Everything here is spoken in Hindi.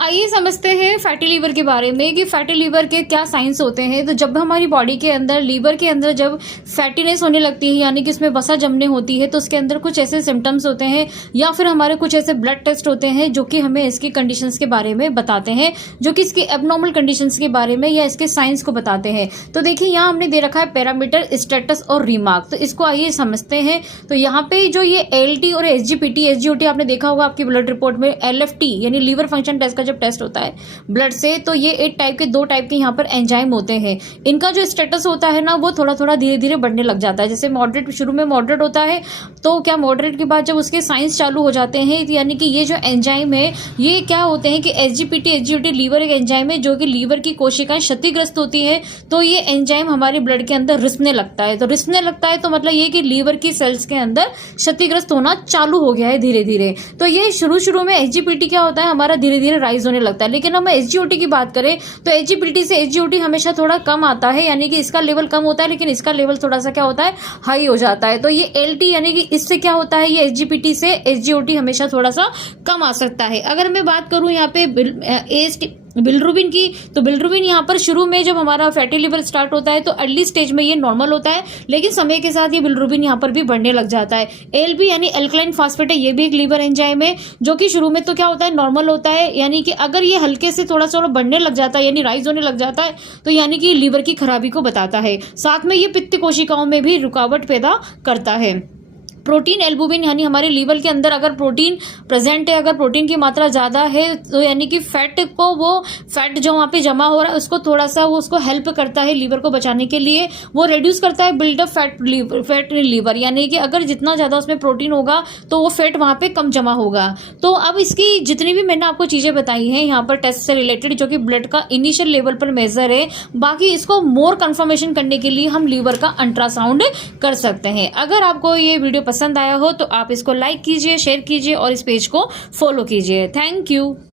आइए समझते हैं फैटी लीवर के बारे में कि फैटी लीवर के क्या साइंस होते हैं। तो जब हमारी बॉडी के अंदर लीवर के अंदर जब फैटीनेस होने लगती है, यानी कि इसमें वसा जमने होती है, तो उसके अंदर कुछ ऐसे सिम्टम्स होते हैं या फिर हमारे कुछ ऐसे ब्लड टेस्ट होते हैं जो कि हमें इसकी कंडीशंस के बारे में बताते हैं, जो कि इसकी एबनॉर्मल कंडीशंस के बारे में या इसके साइंस को बताते हैं। तो देखिए यहाँ हमने दे रखा है पैरामीटर, स्टेटस और रिमार्क। तो इसको आइए समझते हैं। तो यहाँ पे जो ये एलटी और एसजीओटी आपने देखा होगा आपकी ब्लड रिपोर्ट में, एलएफटी यानी लीवर फंक्शन टेस्ट का जब टेस्ट होता है ब्लड से, तो ये दो टाइप के यहाँ पर एंजाइम होते हैं। इनका जो स्टेटस होता है ना, वो थोड़ा थोड़ा धीरे धीरे बढ़ने लग जाता है। जैसे मॉडरेट, शुरू में मॉडरेट होता है, तो क्या मॉडरेट के बाद जब उसके साइंस चालू हो जाते हैं, यानी कि ये जो एंजाइम है ये क्या होते हैं कि एसजीओटी लीवर एक एंजाइम है जो कि लीवर की कोशिकाएं क्षतिग्रस्त होती है, तो ये एंजाइम हमारे ब्लड के अंदर रिसने लगता है। तो रिसने लगता है तो मतलब ये कि लीवर की सेल्स के अंदर क्षतिग्रस्त होना चालू हो गया है धीरे धीरे। तो ये शुरू में एसजीपीटी क्या होता है, हमारा धीरे धीरे राइज होने लगता है। लेकिन हम एसजीओटी की बात करें तो एसजीपीटी से एसजीओटी हमेशा थोड़ा कम आता है, यानी कि इसका लेवल कम होता है लेकिन इसका लेवल थोड़ा सा क्या होता है, हाई हो जाता है। तो ये एलटी यानी कि इससे क्या होता है, ये एसजीपीटी से एसजीओटी हमेशा थोड़ा सा कम आ सकता है। अगर मैं बात करूं यहाँ पे बिलिरुबिन की, तो बिलिरुबिन यहाँ पर शुरू में जब हमारा फैटी लिवर स्टार्ट होता है तो अर्ली स्टेज में ये नॉर्मल होता है, लेकिन समय के साथ ये बिलिरुबिन यहाँ पर भी बढ़ने लग जाता है। एलबी यानी एल्कलाइन फास्फेट है, ये भी एक लीवर एंजाइम है जो कि शुरू में तो क्या होता है, नॉर्मल होता है, यानी कि अगर ये हल्के से थोड़ा सा बढ़ने लग जाता है यानी राइज होने लग जाता है तो यानी कि लीवर की खराबी को बताता है। साथ में ये पित्त कोशिकाओं में भी रुकावट पैदा करता है। प्रोटीन एल्बुमिन यानी हमारे लीवर के अंदर अगर प्रोटीन प्रेजेंट है, अगर प्रोटीन की मात्रा ज़्यादा है तो यानी कि फैट को, वो फैट जो वहाँ पे जमा हो रहा है उसको थोड़ा सा वो उसको हेल्प करता है लीवर को बचाने के लिए, वो रिड्यूस करता है बिल्डअप फैट लीवर, यानी कि अगर जितना ज़्यादा उसमें प्रोटीन होगा तो वो फैट वहाँ पे कम जमा होगा। तो अब इसकी जितनी भी मैंने आपको चीज़ें बताई हैं यहाँ पर टेस्ट से रिलेटेड, जो कि ब्लड का इनिशियल लेवल पर मेजर है, बाकी इसको मोर कंफर्मेशन करने के लिए हम लीवर का अल्ट्रासाउंड कर सकते हैं। अगर आपको ये वीडियो पसंद आया हो तो आप इसको लाइक कीजिए, शेयर कीजिए और इस पेज को फॉलो कीजिए। Thank you.